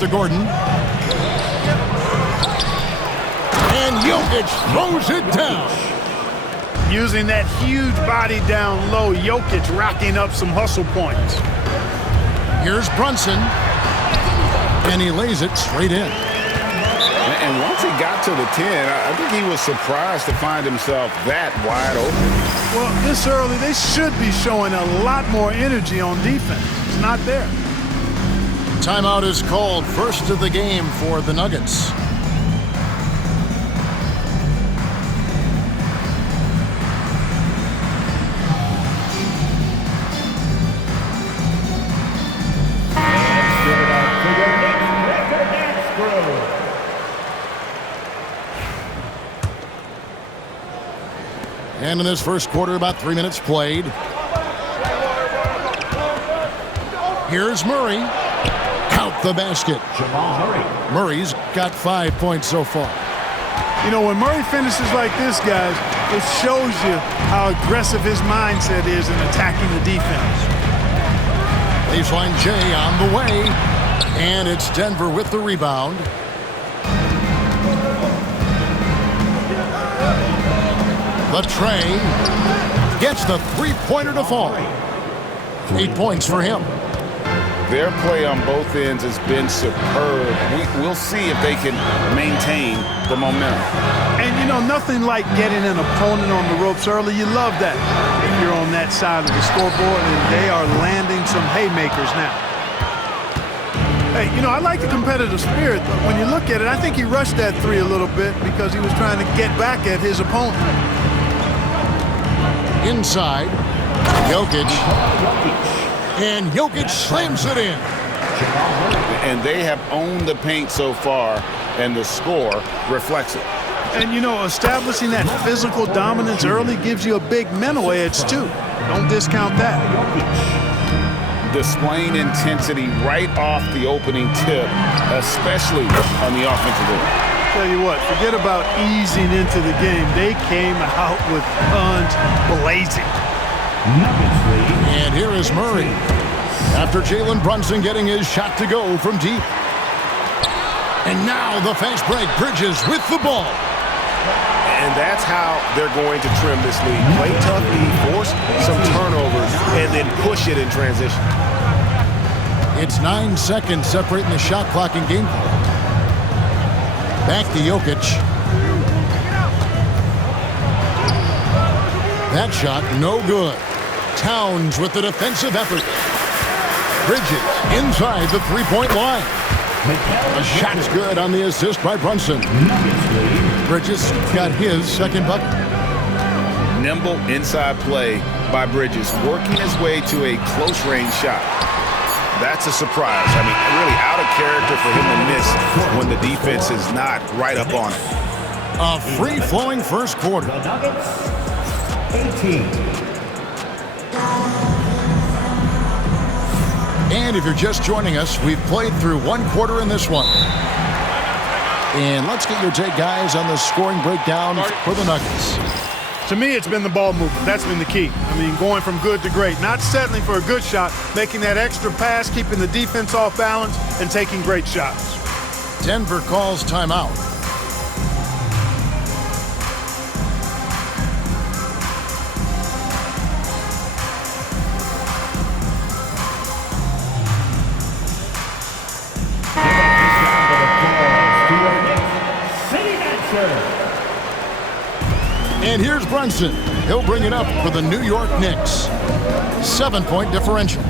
to Gordon. And Jokic throws it down. Using that huge body down low, Jokic racking up some hustle points. Here's Brunson. And he lays it straight in. And once he got to the 10, I think he was surprised to find himself that wide open. Well, this early, they should be showing a lot more energy on defense. It's not there. Timeout is called, first of the game for the Nuggets. And in this first quarter, about 3 minutes played. Here's Murray. Count the basket. Murray's got 5 points so far. You know, when Murray finishes like this, guys, it shows you how aggressive his mindset is in attacking the defense. Baseline J on the way. And it's Denver with the rebound. The Trey gets the three-pointer to fall. 8 points for him. Their play on both ends has been superb. We'll see if they can maintain the momentum. And, you know, nothing like getting an opponent on the ropes early. You love that if you're on that side of the scoreboard, and they are landing some haymakers now. Hey, you know, I like the competitive spirit, but when you look at it, I think he rushed that three a little bit because he was trying to get back at his opponent. Inside, Jokic. And Jokic slams it in. And they have owned the paint so far, and the score reflects it. And, you know, establishing that physical dominance early gives you a big mental edge, too. Don't discount that. Displaying intensity right off the opening tip, especially on the offensive end. Tell you what, forget about easing into the game. They came out with guns blazing. And here is Murray. After Jalen Brunson getting his shot to go from deep. And now the fast break. Bridges with the ball. And that's how they're going to trim this lead. Play tough D, force some turnovers, and then push it in transition. It's 9 seconds separating the shot clock and game clock. Back to Jokic. That shot, no good. Towns with the defensive effort. Bridges inside the three-point line. The shot's good on the assist by Brunson. Bridges got his second bucket. Nimble inside play by Bridges, working his way to a close-range shot. That's a surprise. I mean, really out of character for him to miss when the defense is not right up on it. A free-flowing first quarter. The Nuggets, 18. And if you're just joining us, we've played through one quarter in this one. And let's get your take, guys, on the scoring breakdown for the Nuggets. To me, it's been the ball movement. That's been the key. I mean, going from good to great. Not settling for a good shot, making that extra pass, keeping the defense off balance, and taking great shots. Denver calls timeout. And here's Brunson. He'll bring it up for the New York Knicks. 7-point differential.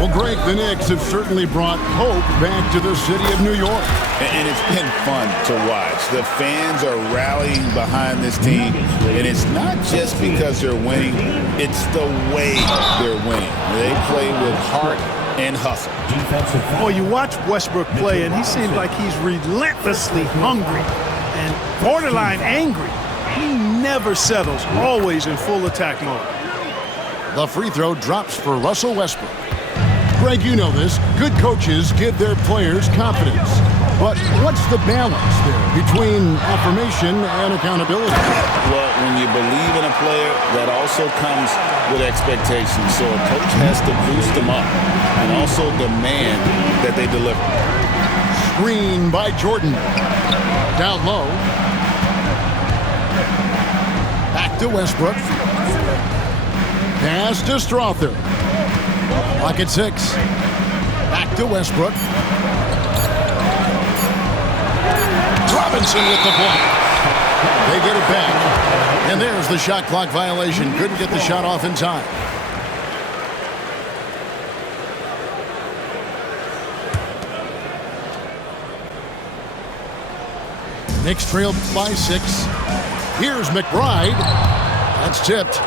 Well, Greg, the Knicks have certainly brought hope back to the city of New York. And it's been fun to watch. The fans are rallying behind this team. And it's not just because they're winning. It's the way they're winning. They play with heart and hustle. Well, you watch Westbrook play, and he seems like he's relentlessly hungry and borderline angry. He never settles, always in full attack mode. The free throw drops for Russell Westbrook. Greg, you know this. Good coaches give their players confidence. But what's the balance there between affirmation and accountability? Well, when you believe in a player, that also comes with expectations. So a coach has to boost them up and also demand that they deliver. Screen by Jordan. Down low. Back to Westbrook. Pass to Strother. Clock at 6. Back to Westbrook. Robinson with the block. They get it back. And there's the shot clock violation. Couldn't get the shot off in time. Knicks trailed by 6. Here's McBride. That's tipped.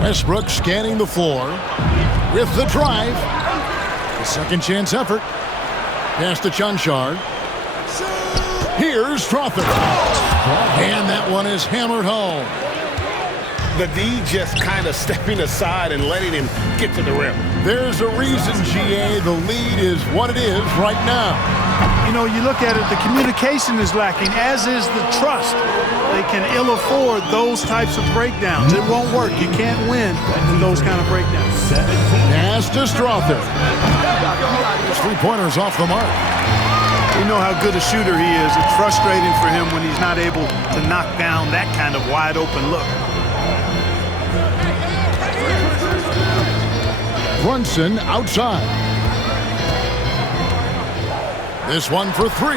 Westbrook scanning the floor with the drive. A second chance effort. Pass to Chanchar. Here's Strother. And that one is hammered home. The D just kind of stepping aside and letting him get to the rim. There's a reason, GA, the lead is what it is right now. You know, you look at it, the communication is lacking, as is the trust. They can ill afford those types of breakdowns. It won't work. You can't win in those kind of breakdowns. Pass to Strother. His three-pointer's off the mark. You know how good a shooter he is. It's frustrating for him when he's not able to knock down that kind of wide-open look. Brunson outside. This one for 3.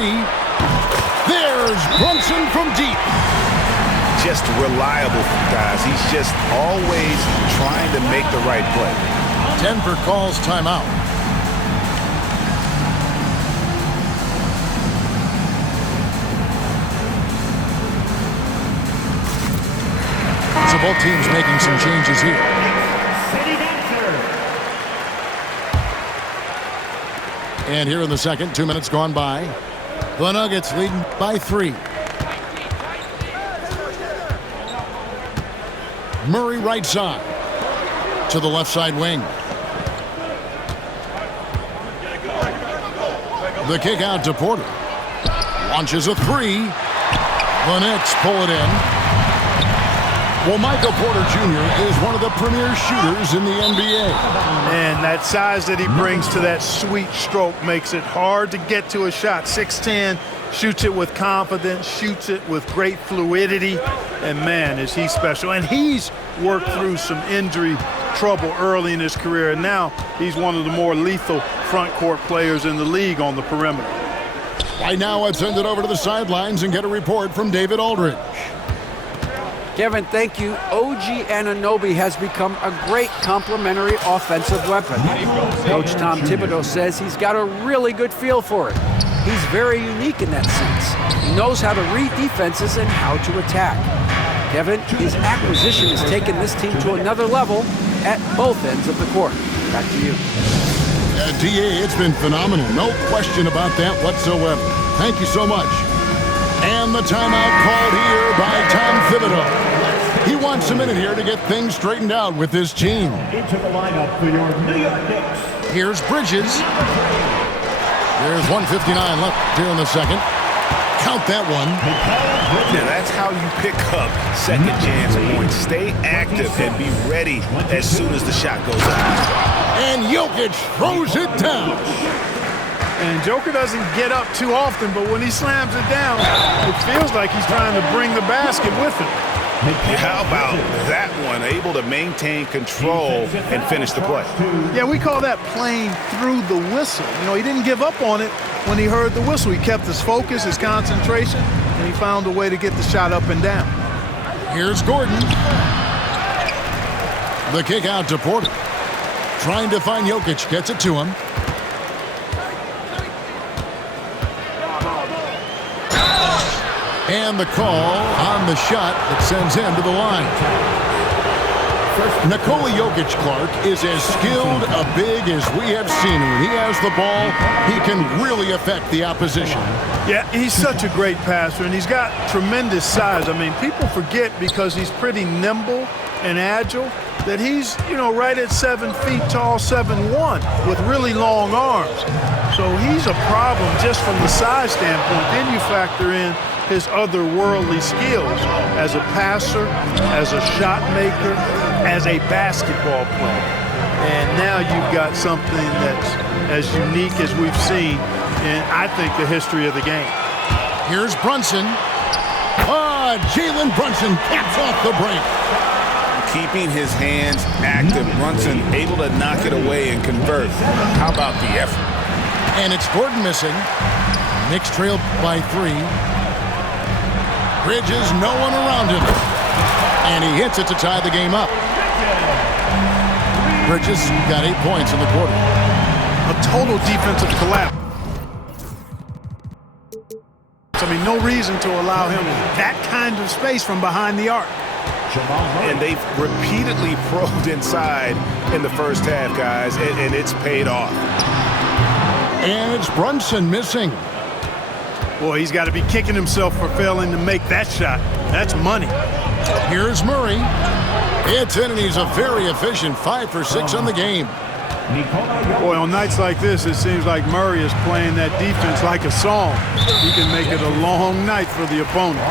There's Brunson from deep. Just reliable, guys. He's just always trying to make the right play. Denver calls timeout. So both teams making some changes here. And here in the second, 2 minutes gone by. The Nuggets leading by 3. Murray right side to the left side wing. The kick out to Porter. Launches a 3. The Knicks pull it in. Well, Michael Porter Jr. is one of the premier shooters in the NBA. And that size that he brings to that sweet stroke makes it hard to get to a shot. 6'10", shoots it with confidence, shoots it with great fluidity. And, man, is he special. And he's worked through some injury trouble early in his career. And now he's one of the more lethal front court players in the league on the perimeter. Right now, let's send it over to the sidelines and get a report from David Aldridge. Kevin, thank you. OG Anunoby has become a great complementary offensive weapon. Coach Tom Thibodeau says he's got a really good feel for it. He's very unique in that sense. He knows how to read defenses and how to attack. Kevin, his acquisition has taken this team to another level at both ends of the court. Back to you. DA, it's been phenomenal. No question about that whatsoever. Thank you so much. And the timeout called here by Tom Thibodeau. He wants a minute here to get things straightened out with his team. Into the lineup for your New York Knicks. Here's Bridges. There's 1:59 left here in the second. Count that one. Now that's how you pick up second chance points. Stay active and be ready as soon as the shot goes up. And Jokic throws it down. And Joker doesn't get up too often, but when he slams it down, it feels like he's trying to bring the basket with him. How about that one? Able to maintain control and finish the play. Yeah, we call that playing through the whistle. You know, he didn't give up on it when he heard the whistle. He kept his focus, his concentration, and he found a way to get the shot up and down. Here's Gordon. The kick out to Porter. Trying to find Jokic. Gets it to him. And the call on the shot that sends him to the line. Nikola Jokic, Clark, is as skilled a big as we have seen. When he has the ball, he can really affect the opposition. Yeah, he's such a great passer, and he's got tremendous size. I mean, people forget because he's pretty nimble and agile that he's, you know, right at 7 feet tall, 7'1", with really long arms. So he's a problem just from the size standpoint. Then you factor in his otherworldly skills as a passer, as a shot maker, as a basketball player. And now you've got something that's as unique as we've seen in, I think, the history of the game. Here's Brunson. Jalen Brunson caps off the break. Keeping his hands active. Brunson able to knock it away and convert. How about the effort? And it's Gordon missing. Knicks trail by 3. Bridges, no one around him. And he hits it to tie the game up. Bridges got 8 points in the quarter. A total defensive collapse. I mean, no reason to allow him that kind of space from behind the arc. And they've repeatedly probed inside in the first half, guys, and it's paid off. And it's Brunson missing. Boy, he's got to be kicking himself for failing to make that shot. That's money. Here's Murray. It's in, and he's a very efficient 5 for 6 on the game. Boy, on nights like this, it seems like Murray is playing that defense like a song. He can make it a long night for the opponent.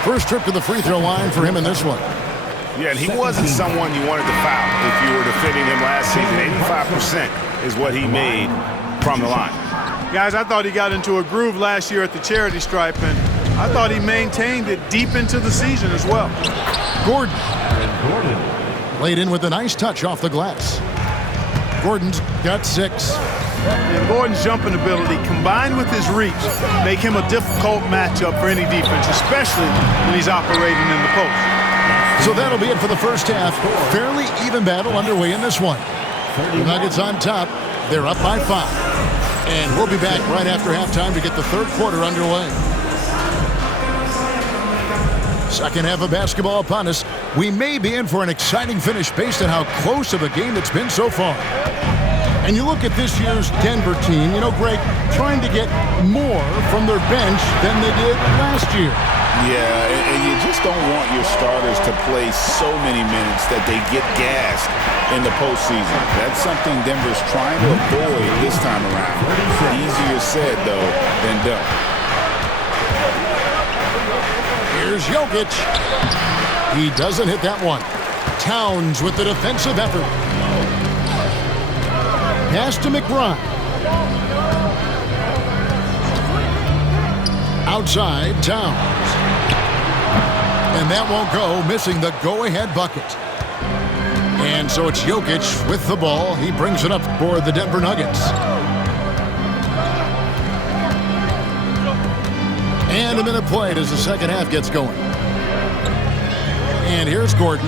First trip to the free throw line for him in this one. Yeah, and he wasn't someone you wanted to foul if you were defending him last season. 85% is what he made from the line. Guys, I thought he got into a groove last year at the charity stripe, and I thought he maintained it deep into the season as well. Gordon. Laid in with a nice touch off the glass. Gordon's got 6. And Gordon's jumping ability combined with his reach make him a difficult matchup for any defense, especially when he's operating in the post. So that'll be it for the first half. Fairly even battle underway in this one. The Nuggets on top. They're up by 5. And we'll be back right after halftime to get the third quarter underway. Second half of basketball upon us. We may be in for an exciting finish based on how close of a game it's been so far. And you look at this year's Denver team, you know, Greg, trying to get more from their bench than they did last year. Yeah, and you just don't want your starters to play so many minutes that they get gassed in the postseason. That's something Denver's trying to avoid this time around. Easier said, though, than done. Here's Jokic. He doesn't hit that one. Towns with the defensive effort. Pass to McBride. Outside, Towns. And that won't go, missing the go-ahead bucket. And so it's Jokic with the ball. He brings it up for the Denver Nuggets. And a minute played as the second half gets going. And here's Gordon.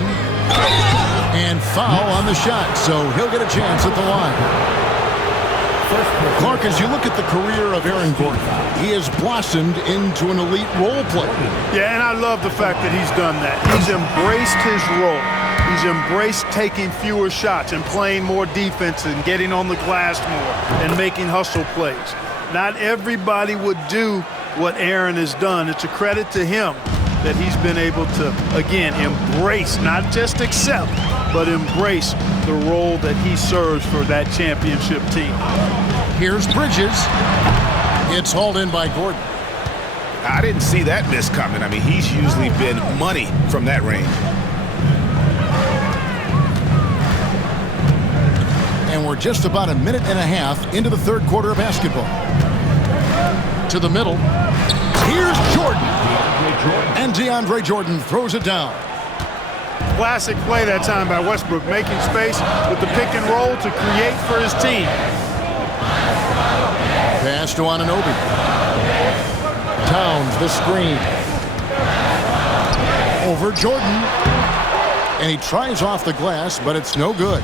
And foul on the shot, so he'll get a chance at the line. Clark, as you look at the career of Aaron Gordon, he has blossomed into an elite role player. Yeah, and I love the fact that he's done that. He's embraced his role. He's embraced taking fewer shots and playing more defense and getting on the glass more and making hustle plays. Not everybody would do what Aaron has done. It's a credit to him that he's been able to, again, embrace, not just accept, but embrace the role that he serves for that championship team. Here's Bridges. It's hauled in by Gordon. I didn't see that miss coming. I mean, he's usually been money from that range. And we're just about a minute and a half into the third quarter of basketball. To the middle. Here's Jordan. And DeAndre Jordan throws it down. Classic play that time by Westbrook, making space with the pick and roll to create for his team. Pass to Anunoby. Towns the screen. Over Jordan. And he tries off the glass, but it's no good.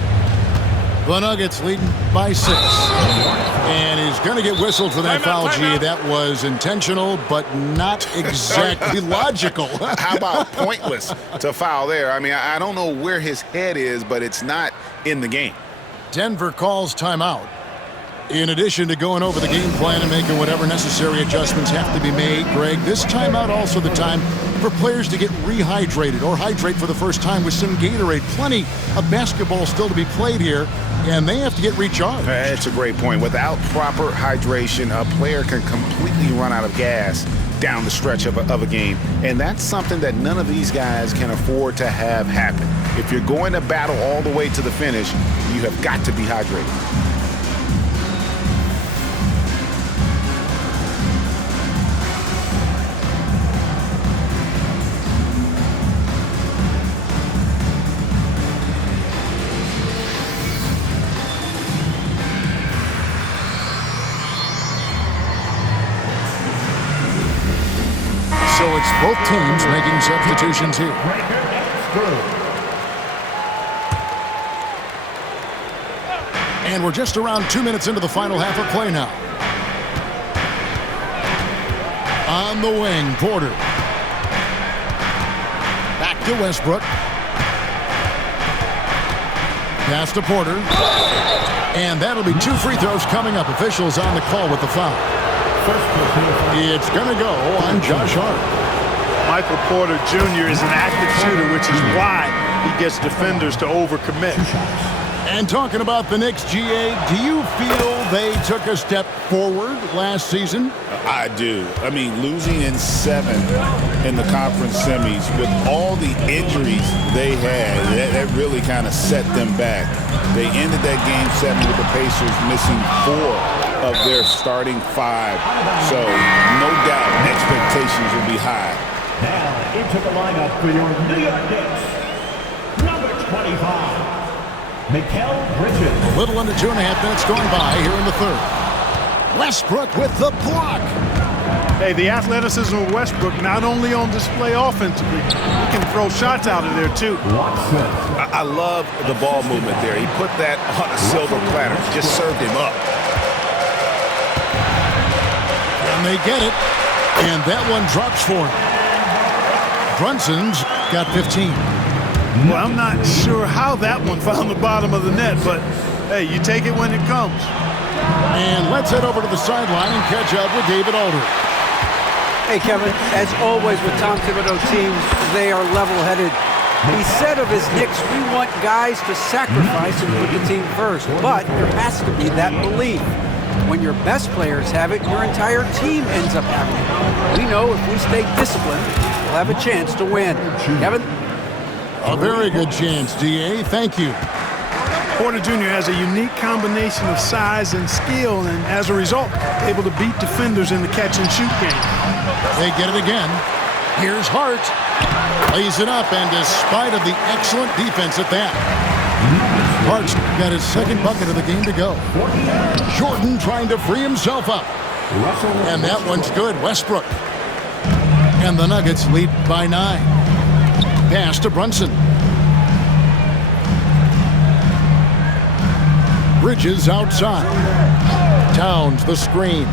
The Nuggets leading by 6. And he's going to get whistled for that foul, G. That was intentional, but not exactly logical. How about pointless to foul there? I mean, I don't know where his head is, but it's not in the game. Denver calls timeout. In addition to going over the game plan and making whatever necessary adjustments have to be made, Greg, this timeout also the time for players to get rehydrated or hydrate for the first time with some Gatorade. Plenty of basketball still to be played here, and they have to get recharged. That's a great point. Without proper hydration, a player can completely run out of gas down the stretch of a game, and that's something that none of these guys can afford to have happen. If you're going to battle all the way to the finish, you have got to be hydrated. So it's both teams making substitutions here. And we're just around 2 minutes into the final half of play now. On the wing, Porter. Back to Westbrook. Pass to Porter. And that'll be 2 free throws coming up. Officials on the call with the foul. It's going to go on Josh Hart. Michael Porter Jr. is an active shooter, which is why he gets defenders to overcommit. And talking about the Knicks, GA, do you feel they took a step forward last season? I do. I mean, losing in 7 in the conference semis with all the injuries they had, that really kind of set them back. They ended that game 7 with the Pacers missing 4 of their starting 5. So, no doubt, expectations will be high. Now into the lineup for your New York Knicks, number 25, Mikal Bridges. A little under 2.5 minutes going by here in the third. Westbrook with the block. Hey, the athleticism of Westbrook not only on display offensively, he can throw shots out of there too. I love the ball movement there. He put that on a silver platter, just served him up. And they get it, and that one drops for him. Brunson's got 15. Well, I'm not sure how that one found the bottom of the net, but hey, you take it when it comes. And let's head over to the sideline and catch up with David Aldridge. Hey, Kevin, as always with Tom Thibodeau teams, they are level-headed. He said of his Knicks, we want guys to sacrifice and put the team first, but there has to be that belief. When your best players have it, your entire team ends up having it. We know if we stay disciplined, we'll have a chance to win. Kevin? A very good chance, DA. Thank you. Porter Jr. has a unique combination of size and skill, and as a result, able to beat defenders in the catch-and-shoot game. They get it again. Here's Hart. Lays it up, and despite of the excellent defense at that, Hart's got his second bucket of the game to go. Jordan trying to free himself up. And that one's good. Westbrook. And the Nuggets lead by 9. Pass to Brunson. Bridges outside. Towns the screen.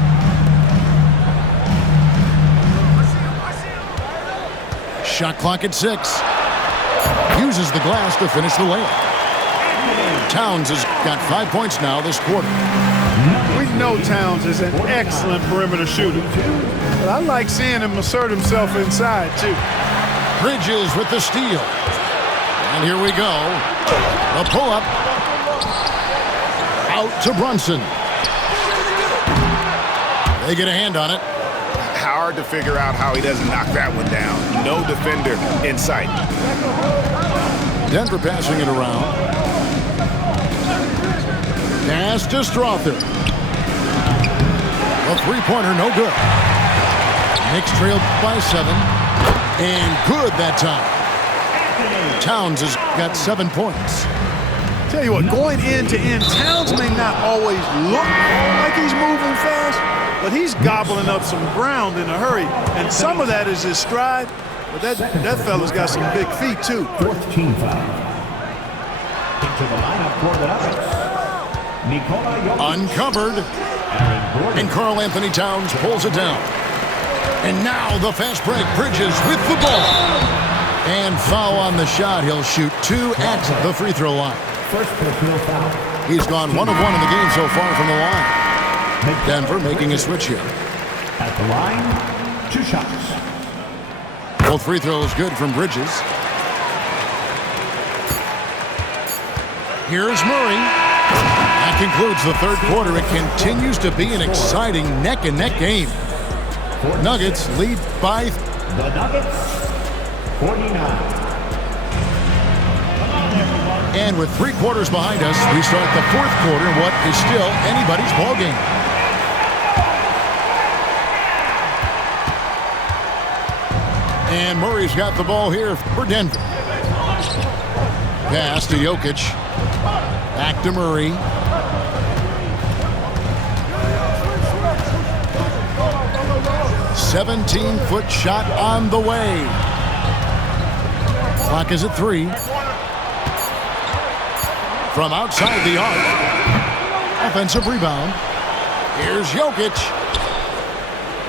Shot clock at 6. Uses the glass to finish the layup. Towns has got 5 points now this quarter. We know Towns is an excellent perimeter shooter, but I like seeing him assert himself inside too. Bridges with the steal. And here we go. A pull-up. Out to Brunson. They get a hand on it. Hard to figure out how he doesn't knock that one down. No defender in sight. Denver passing it around. Pass to Strother. A three-pointer, no good. Knicks trailed by 7. And good that time. Towns has got 7 points. Tell you what, going end to end, Towns may not always look like he's moving fast, but he's gobbling up some ground in a hurry. And some of that is his stride, but that fella's got some big feet too. Fourth team foul. Into the lineup for the Nuggets, Nikola Jokic. Uncovered. And Karl Anthony Towns pulls it down. And now the fast break. Bridges with the ball. And foul on the shot. He'll shoot 2 at the free throw line. First personal foul. He's gone 1 of 1 in the game so far from the line. Denver making a switch here. At the line, 2 shots. Both free throws good from Bridges. Here's Murray. That concludes the third quarter. It continues to be an exciting neck-and-neck game. Nuggets lead by... The Nuggets, 49. And with 3 quarters behind us, we start the 4th quarter in what is still anybody's ballgame. And Murray's got the ball here for Denver. Pass to Jokic. Back to Murray. "17-foot shot on the way." Clock is at 3. From outside the arc. Offensive rebound. Here's Jokic.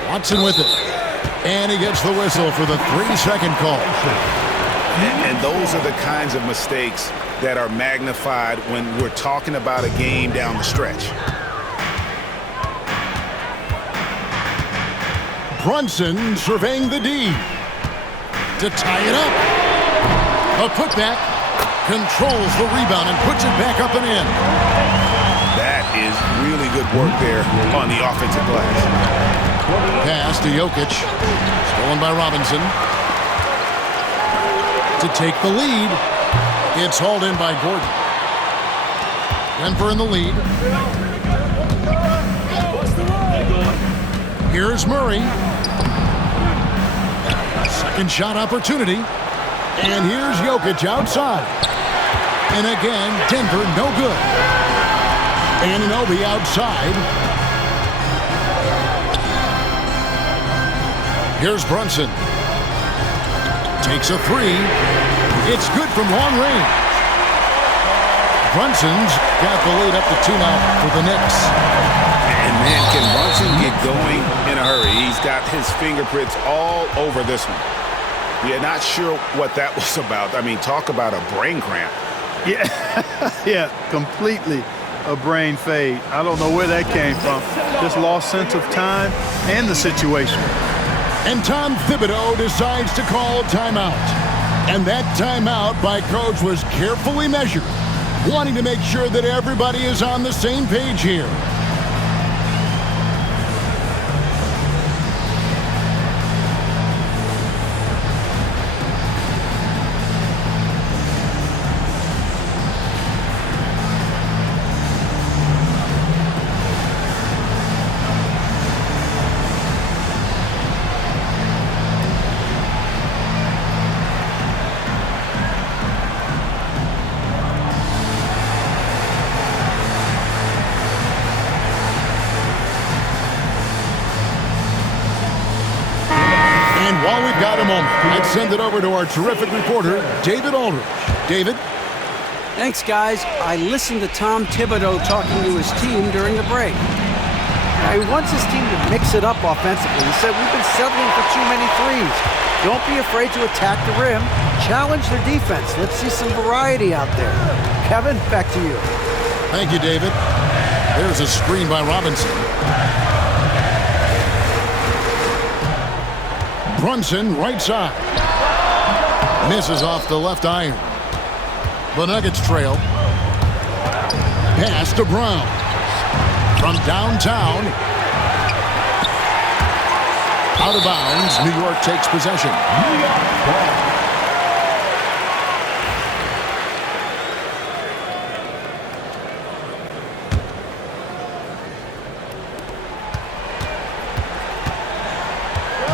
Watson with it. And he gets the whistle for the 3-second call. And those are the kinds of mistakes that are magnified when we're talking about a game down the stretch. Brunson surveying the D. To tie it up. A putback. Controls the rebound and puts it back up and in. That is really good work there on the offensive glass. Pass to Jokic. Stolen by Robinson. To take the lead. It's hauled in by Gordon. Denver in the lead. Here's Murray. Second shot opportunity. And here's Jokic outside. And again, Denver no good. Anunoby outside. Here's Brunson. Takes a 3. It's good from long range. Brunson's got the lead up to 2 now for the Knicks. And man, can Brunson get going in a hurry? He's got his fingerprints all over this one. Yeah, not sure what that was about. I mean, talk about a brain cramp. Yeah, yeah, completely a brain fade. I don't know where that came from. Just lost sense of time and the situation. And Tom Thibodeau decides to call timeout. And that timeout by Coach was carefully measured, wanting to make sure that everybody is on the same page here. While we've got a moment, let's send it over to our terrific reporter, David Aldridge. David? Thanks, guys. I listened to Tom Thibodeau talking to his team during the break. Now, he wants his team to mix it up offensively. He said, we've been settling for too many threes. Don't be afraid to attack the rim. Challenge their defense. Let's see some variety out there. Kevin, back to you. Thank you, David. There's a screen by Robinson. Brunson, right side. Misses off the left iron. The Nuggets trail. Pass to Brown. From downtown. Out of bounds. New York takes possession.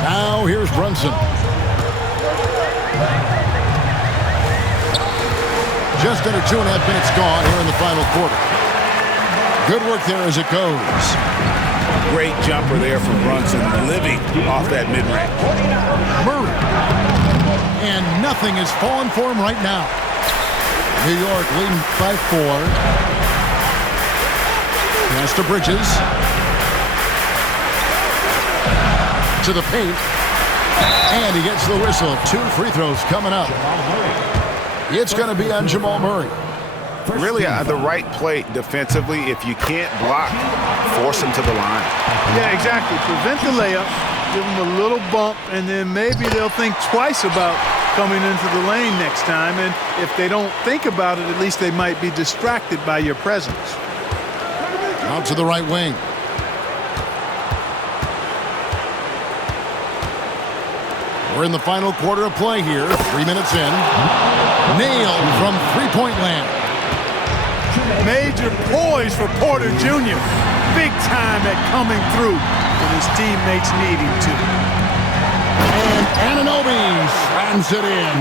Now here's Brunson. Just under 2.5 minutes gone here in the final quarter. Good work there as it goes. Great jumper there from Brunson, living off that mid-range. Murray. And nothing is falling for him right now. New York leading by 4. Pass to Bridges. To the paint. And he gets the whistle. 2 free throws coming up. It's going to be on Jamal Murray. Really the right play defensively. If you can't block, force him to the line. Yeah, exactly. Prevent the layup, give them a little bump, and then maybe they'll think twice about coming into the lane next time. And if they don't think about it, at least they might be distracted by your presence. Out to the right wing. We're in the final quarter of play here. 3 minutes in. Nailed from three-point land. Major poise for Porter Jr. Big time at coming through when his teammates need him to. And Anunoby slams it in.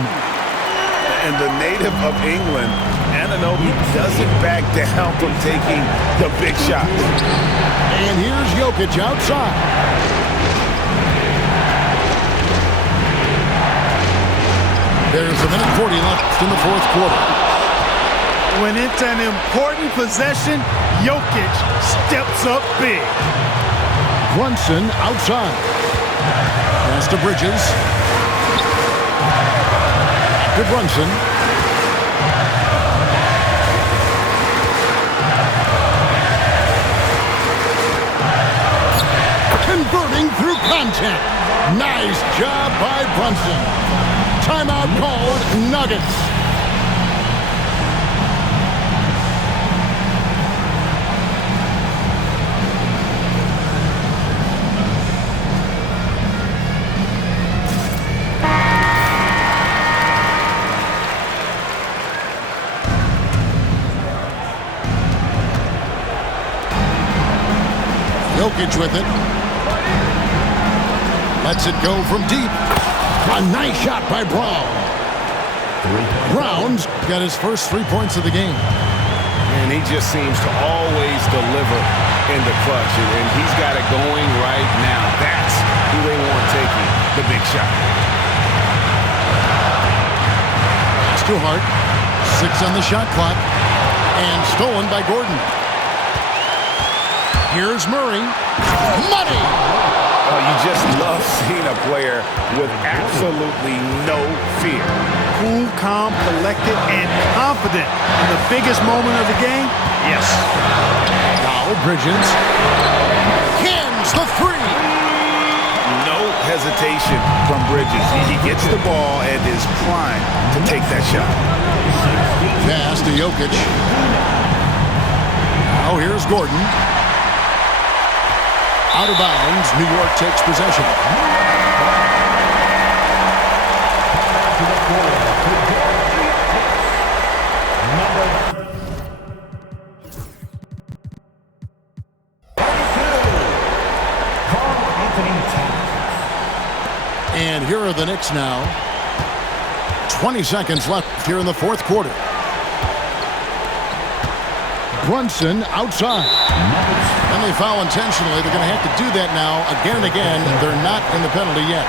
And the native of England, Anunoby doesn't back down from taking the big shots. And here's Jokic outside. There's a minute 40 left in the fourth quarter. When it's an important possession, Jokic steps up big. Brunson outside. Pass to Bridges. To Brunson. Converting through contact. Nice job by Brunson. Timeout called, Nuggets. Jokic with it. Lets it go from deep. A nice shot by Brown. Brown's got his first 3 points of the game. And he just seems to always deliver in the clutch. And he's got it going right now. That's who they want taking the big shot. It's too hard. 6 on the shot clock. And stolen by Gordon. Here's Murray. Money! Oh, you just love seeing a player with absolutely no fear. Cool, calm, collected, and confident in the biggest moment of the game? Yes. Now Bridges. Hams the three. No hesitation from Bridges. He gets the ball and is primed to take that shot. Pass to Jokic. Now here's Gordon. Out of bounds, New York takes possession. And here are the Knicks now. 20 seconds left here in the fourth quarter. Brunson outside. And they foul intentionally. They're going to have to do that now again and again. They're not in the penalty yet.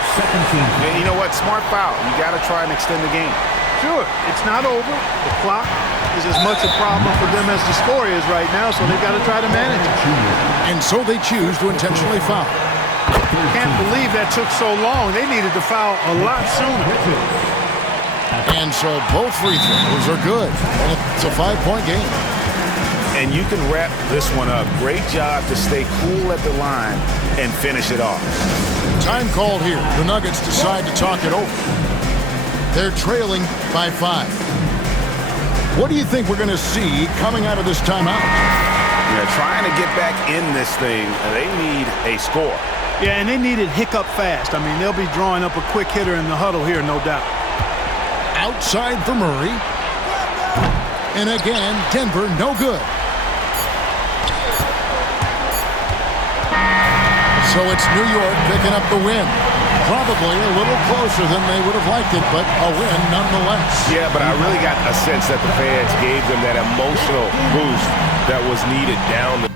Yeah, you know what? Smart foul. You got to try and extend the game. Sure, it's not over. The clock is as much a problem for them as the score is right now, so they've got to try to manage it. And so they choose to intentionally foul. Can't believe that took so long. They needed to foul a lot sooner. And so both free throws are good. And it's a 5-point game. And you can wrap this one up. Great job to stay cool at the line and finish it off. Time called here. The Nuggets decide to talk it over. They're trailing by 5. What do you think we're going to see coming out of this timeout? They're trying to get back in this thing. They need a score. Yeah, and they need it hiccup fast. I mean, they'll be drawing up a quick hitter in the huddle here, no doubt. Outside for Murray. And again, Denver no good. So it's New York picking up the win. Probably a little closer than they would have liked it, but a win nonetheless. Yeah, but I really got a sense that the fans gave them that emotional boost that was needed down the